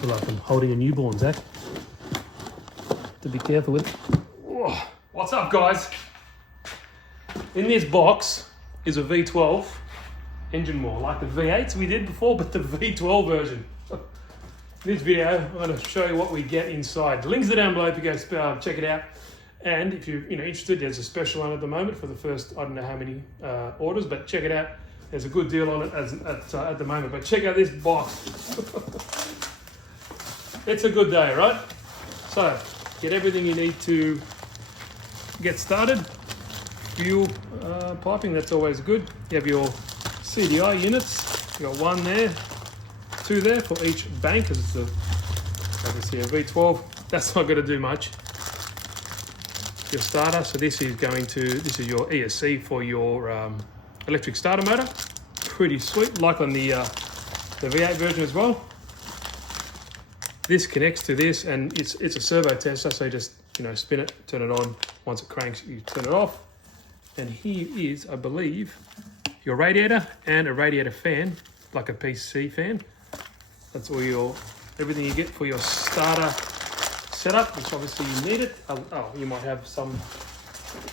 feel like I'm holding a newborn, Zach. To be careful with it. Whoa. What's up, guys? In this box is a V12 engine more, like the V8s we did before, but the V12 version. This video, I'm going to show you what we get inside. The links are down below if you go check it out. And if you're interested, there's a special one at the moment for the first, I don't know how many orders, but check it out. There's a good deal on it at the moment. But check out this box. It's a good day, right? So, get everything you need to get started. Fuel piping, that's always good. You have your CDI units. You got one there, two there for each bank, because it's obviously a V12. That's not going to do much. Your starter. So this is your ESC for your electric starter motor. Pretty sweet, like on the V8 version as well. This connects to this, and it's a servo tester, so you just spin it, turn it on. Once it cranks, you turn it off. And here is, I believe, your radiator and a radiator fan, like a PC fan. That's all everything you get for your starter setup, which obviously you need it. Oh, you might have some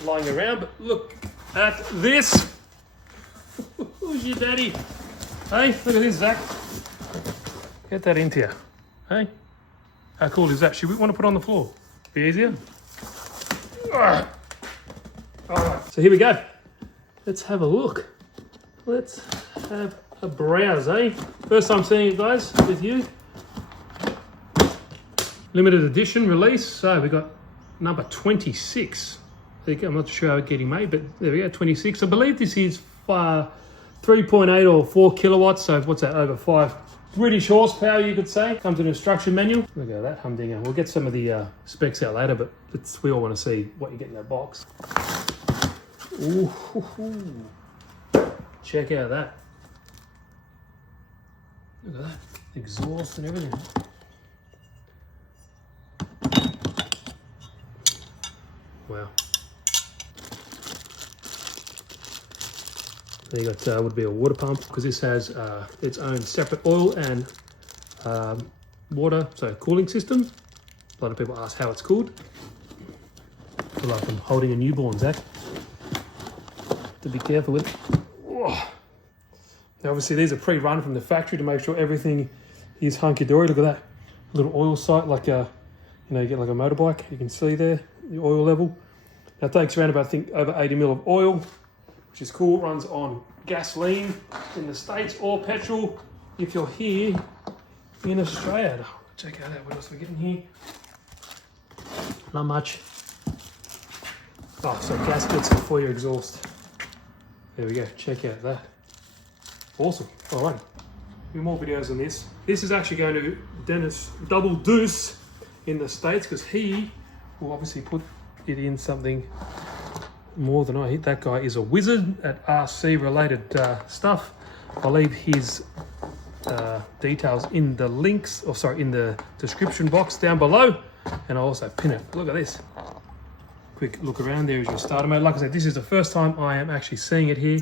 lying around, but look at this. Who's your daddy? Hey, look at this, Zach. Get that into you. Hey, how cool is that? Should we want to put it on the floor? Be easier? All right, so here we go. Let's have a look. Let's have a browse, eh? First time seeing it, guys, with you. Limited edition release. So we got number 26. I'm not sure how it's getting made, but there we go, 26. I believe this is 3.8 or 4 kilowatts. So what's that, over 5 British horsepower, you could say. Comes in an instruction manual. Look at that humdinger. We'll get some of the specs out later, but we all want to see what you get in that box. Ooh, check out that. Look at that. Exhaust and everything. Wow. There you got would be a water pump, because this has its own separate oil and water, so cooling system. A lot of people ask how it's cooled. I feel like I'm holding a newborn, Zach. To be careful with it. Whoa. Now obviously these are pre-run from the factory to make sure everything is hunky-dory. Look at that little oil sight, like you get like a motorbike. You can see there the oil level. Now it takes around about, I think, over 80 mil of oil, which is cool. It runs on gasoline in the States or petrol if you're here in Australia. Check out that. What else we get in here? Not much. Oh, so gaskets for your exhaust. There we go. Check out that. Awesome. All right. A few more videos on this. This is actually going to Dennis Double Deuce in the States, because he will obviously put it in something more than I. That guy is a wizard at RC related stuff. I'll leave his details in the links, or sorry, in the description box down below, and I'll also pin it. Look at this. Quick look around. There is your starter motor. Like I said, this is the first time I am actually seeing it here.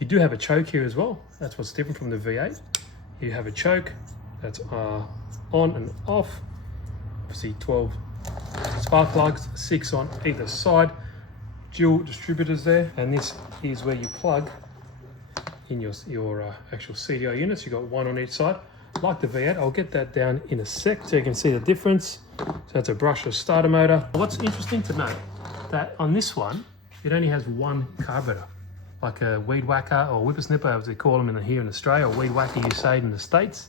You do have a choke here as well. That's what's different from the V8. You have a choke that's on and off. Obviously 12 spark plugs, 6 on either side. Dual distributors there, and this is where you plug in your actual CDI units. You got one on each side, like the V8. I'll get that down in a sec so you can see the difference. So that's a brushless starter motor. What's interesting to note, that on this one it only has one carburetor, like a weed whacker or whippersnipper, as they call them here in Australia, or weed whacker you say in the States.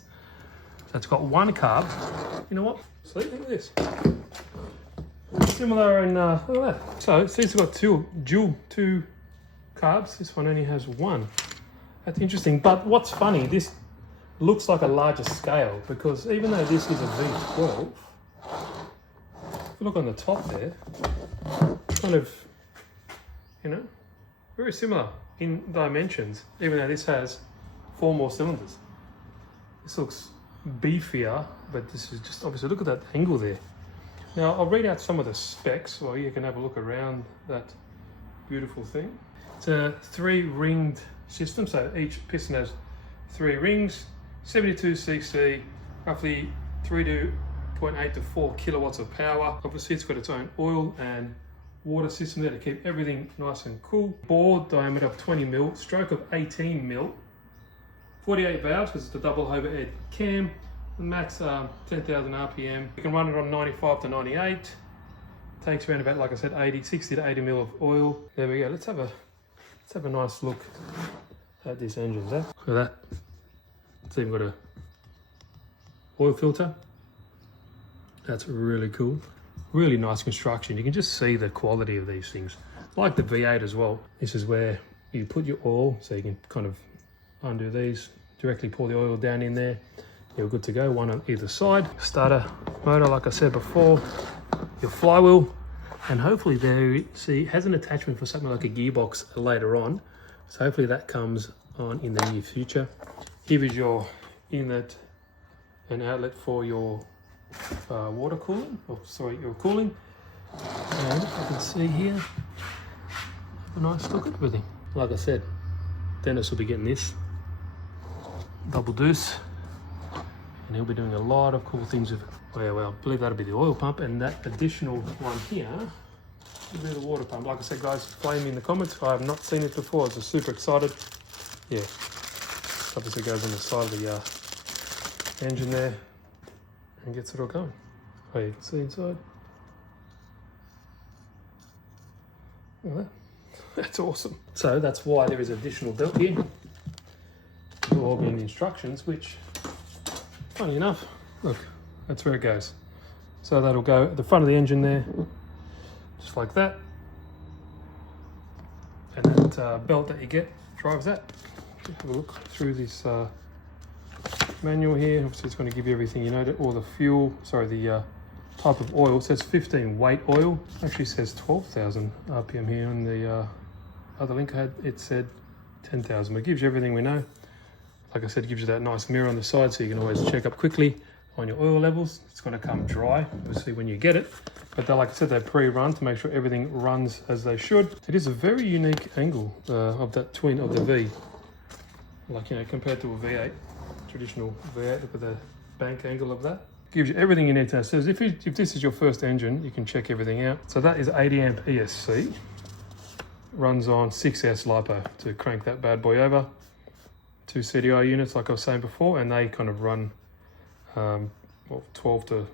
So it's got one carb. You know what? See, look at this. Similar in look at that. So it seems to have got two carbs. This one only has one. That's interesting. But what's funny, this looks like a larger scale, because even though this is a V12, if you look on the top there, kind of, very similar in dimensions, even though this has 4 more cylinders. This looks beefier, but this is just, obviously, look at that angle there. Now, I'll read out some of the specs while you can have a look around that beautiful thing. It's a 3-ringed system, so each piston has 3 rings, 72 cc, roughly 3.8 to 4 kilowatts of power. Obviously it's got its own oil and water system there to keep everything nice and cool. Bore diameter of 20 mil, stroke of 18 mil, 48 valves because it's the double overhead cam, max 10,000 RPM. You can run it on 95 to 98. Takes around about, like I said, 60 to 80 mil of oil. There we go. Let's have a nice look at this engine, Zach. Look at that. It's even got a oil filter. That's really cool. Really nice construction. You can just see the quality of these things. Like the V8 as well. This is where you put your oil, so you can kind of undo these, directly pour the oil down in there. You're good to go, one on either side. Starter motor, like I said before, your flywheel, and hopefully there, see, it has an attachment for something like a gearbox later on. So hopefully that comes on in the near future. Here is your inlet and outlet for your water cooling, your cooling. And I can see here, have a nice look at everything. Like I said, Dennis will be getting this double deuce, and he'll be doing a lot of cool things with it. Well, I believe that'll be the oil pump, and that additional one here will be the water pump. Like I said, guys, flame me in the comments. I have not seen it before. I was super excited. Yeah, obviously goes on the side of the engine there and gets it all going. Oh, you can see inside. Look at that. That's awesome. So that's why there is additional belt here. It'll all be in the instructions, which, funny enough, look, that's where it goes. So that'll go at the front of the engine there, just like that. And that belt that you get drives that. Have a look through this manual here. Obviously it's going to give you everything you know, or the fuel, sorry, the type of oil. It says 15 weight oil. Actually says 12,000 RPM here. On the other link I had, it said 10,000. But it gives you everything we know. Like I said, it gives you that nice mirror on the side, so you can always check up quickly on your oil levels. It's going to come dry, obviously, when you get it. But like I said, they're pre-run to make sure everything runs as they should. It is a very unique angle of that twin of the V. Like, you know, compared to a V8, traditional V8, look at the bank angle of that. Gives you everything you need to know. So if this is your first engine, you can check everything out. So that is 80 amp ESC. Runs on 6S LiPo to crank that bad boy over. 2 CDI units, like I was saying before, and they kind of run 10 to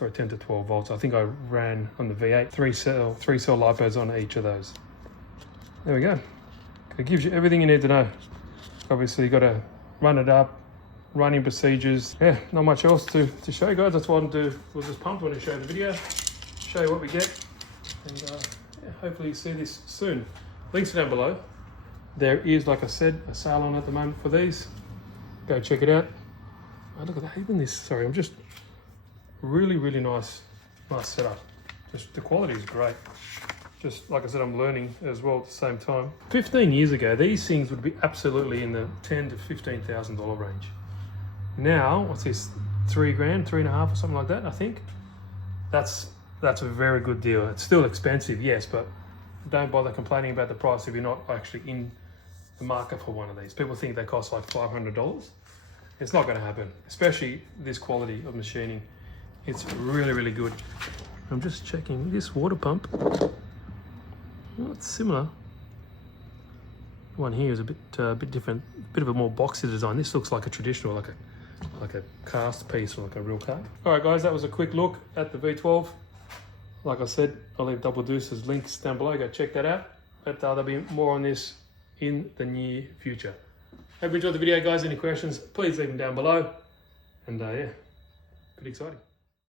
12 volts. I think I ran on the V8 three cell LiPos on each of those. There we go. It gives you everything you need to know. Obviously you got to run it up, running procedures. Yeah, not much else to show you guys. That's what I was just pumped when I showed the video, show you what we get, and yeah, hopefully you see this soon. Links are down below. There is, like I said, a sale on at the moment for these. Go check it out. Oh, look at that, even this, sorry, I'm just really, really nice setup. Just the quality is great. Just like I said, I'm learning as well at the same time. 15 years ago, these things would be absolutely in the $10,000 to $15,000 range. Now, what's this, $3 grand, 3.5 or something like that, I think. That's a very good deal. It's still expensive, yes, but don't bother complaining about the price if you're not actually in the market for one of these. People think they cost like $500. It's not going to happen, especially this quality of machining. It's really, really good. I'm just checking this water pump. Well, it's similar. The one here is a bit different, bit of a more boxy design. This looks like a traditional, like a cast piece or like a real car. All right, guys, that was a quick look at the V12. Like I said, I'll leave Double Deuce's links down below. Go check that out. But there'll be more on this in the near future. Hope you enjoyed the video, guys. Any questions, please leave them down below. And yeah, pretty exciting.